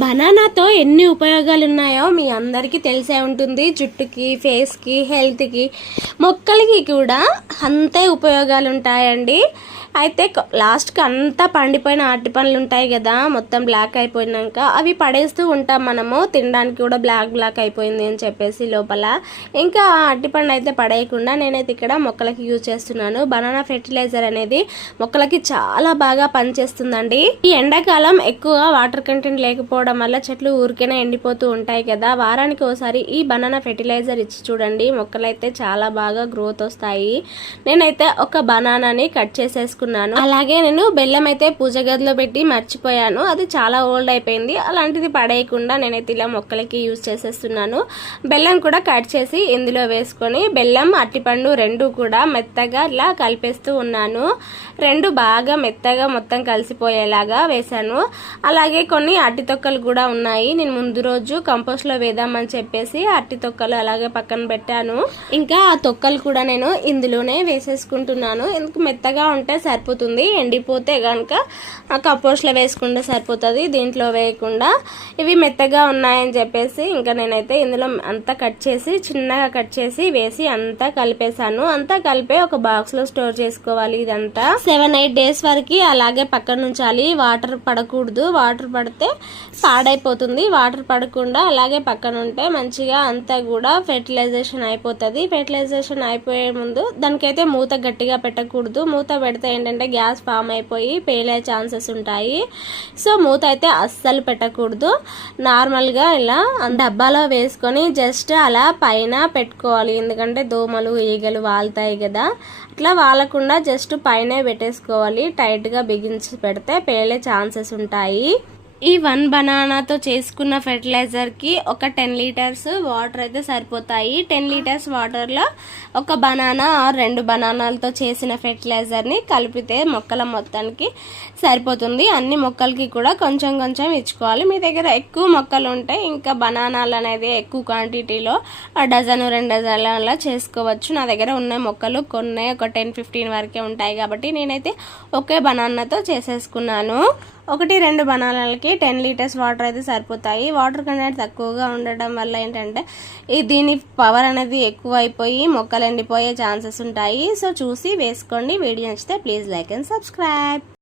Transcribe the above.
బనానాతో ఎన్ని ఉపయోగాలు ఉన్నాయో మీ అందరికీ తెలిసే ఉంటుంది. జుట్టుకి ఫేస్కి హెల్త్కి మొక్కలకి కూడా అంతే ఉపయోగాలు ఉంటాయండి అయితే లాస్ట్కి అంతా పండిపోయిన అరటి పండ్లు ఉంటాయి కదా మొత్తం బ్లాక్ అయిపోయినాక అవి పడేస్తూ ఉంటాం మనము. తినడానికి కూడా బ్లాక్ బ్లాక్ అయిపోయింది అని చెప్పేసి లోపల. ఇంకా ఆ అరటి పండు అయితే పడేయకుండా నేనైతే ఇక్కడ మొక్కలకి యూజ్ చేస్తున్నాను. బనానా ఫెర్టిలైజర్ అనేది మొక్కలకి చాలా బాగా పనిచేస్తుందండి. ఈ ఎండాకాలం ఎక్కువ వాటర్ కంటెంట్ లేకపోవడం వల్ల చెట్లు ఊరికైనా ఎండిపోతూ ఉంటాయి కదా. వారానికి ఒకసారి ఈ బనానా ఫెర్టిలైజర్ ఇచ్చి చూడండి. మొక్కలైతే చాలా బాగా గ్రోత్ వస్తాయి. నేనైతే ఒక బనానాని కట్ చేసేసుకున్నాను. అలాగే నేను బెల్లం అయితే పూజ గదిలో పెట్టి మర్చిపోయాను. అది చాలా ఓల్డ్ అయిపోయింది. అలాంటిది పడేయకుండా నేనైతే ఇలా మొక్కలకి యూజ్ చేసేస్తున్నాను. బెల్లం కూడా కట్ చేసి ఇందులో వేసుకొని బెల్లం అట్టిపండు రెండు కూడా మెత్తగా ఇలా కలిపేస్తూ ఉన్నాను. రెండు బాగా మెత్తగా మొత్తం కలిసిపోయేలాగా వేశాను. అలాగే కొన్ని అట్టి తొక్కలు తొక్కలు కూడా ఉన్నాయి. నేను ముందు రోజు కంపోస్ట్లో వేద్దామని చెప్పేసి అట్టి తొక్కలు అలాగే పక్కన పెట్టాను. ఇంకా ఆ తొక్కలు కూడా నేను ఇందులోనే వేసేసుకుంటున్నాను. ఎందుకు మెత్తగా ఉంటే సరిపోతుంది. ఎండిపోతే కనుక ఆ కంపోస్ట్లో వేసుకుంటే సరిపోతుంది. దీంట్లో వేయకుండా ఇవి మెత్తగా ఉన్నాయని చెప్పేసి ఇంకా నేనైతే ఇందులో అంతా కట్ చేసి చిన్నగా కట్ చేసి వేసి అంతా కలిపేశాను. అంతా కలిపే ఒక బాక్స్లో స్టోర్ చేసుకోవాలి ఇదంతా. సెవెన్ ఎయిట్ డేస్ వరకు అలాగే పక్కన ఉంచాలి. వాటర్ పడకూడదు. వాటర్ పడితే పాడైపోతుంది వాటర్ పడకుండా అలాగే పక్కన ఉంటే మంచిగా అంతా కూడా ఫెర్టిలైజేషన్ అయిపోతుంది. ఫెర్టిలైజేషన్ అయిపోయే ముందు దానికైతే మూత గట్టిగా పెట్టకూడదు. మూత పెడితే ఏంటంటే గ్యాస్ ఫామ్ అయిపోయి పేలే ఛాన్సెస్ ఉంటాయి. సో మూత అయితే అస్సలు పెట్టకూడదు. నార్మల్గా ఇలా డబ్బాలో వేసుకొని జస్ట్ అలా పైన పెట్టుకోవాలి. ఎందుకంటే దోమలు ఈగలు వాళ్తాయి కదా. అట్లా వాలకుండా జస్ట్ పైనే పెట్టేసుకోవాలి. టైట్గా బిగించి పెడితే పేలే ఛాన్సెస్ ఉంటాయి. ఈ వన్ బనానాతో చేసుకున్న ఫెర్టిలైజర్కి ఒక టెన్ లీటర్స్ వాటర్ అయితే సరిపోతాయి. టెన్ లీటర్స్ వాటర్లో ఒక బనానా ఆర్ రెండు బనానాలతో చేసిన ఫెర్టిలైజర్ని కలిపితే మొక్కల మొత్తానికి సరిపోతుంది. అన్ని మొక్కలకి కూడా కొంచెం కొంచెం ఇచ్చుకోవాలి. మీ దగ్గర ఎక్కువ మొక్కలు ఉంటే ఇంకా బనానాలు అనేది ఎక్కువ క్వాంటిటీలో డజను రెండు డజన్ల అలా చేసుకోవచ్చు. నా దగ్గర ఉన్న మొక్కలు కొన్ని ఒక టెన్ ఫిఫ్టీన్ వరకే ఉంటాయి కాబట్టి నేనైతే ఒకే బనానాతో చేసేసుకున్నాను. ఒకటి రెండు బనానాలకి టెన్ లీటర్స్ వాటర్ అయితే సరిపోతాయి. వాటర్ కంటెంట్ తక్కువగా ఉండడం వల్ల ఏంటంటే ఈ దీని పవర్ అనేది ఎక్కువ అయిపోయి మొక్కలు ఎండిపోయే ఛాన్సెస్ ఉంటాయి. సో చూసి వేసుకోండి. వీడియో నచ్చితే ప్లీజ్ లైక్ అండ్ సబ్స్క్రైబ్.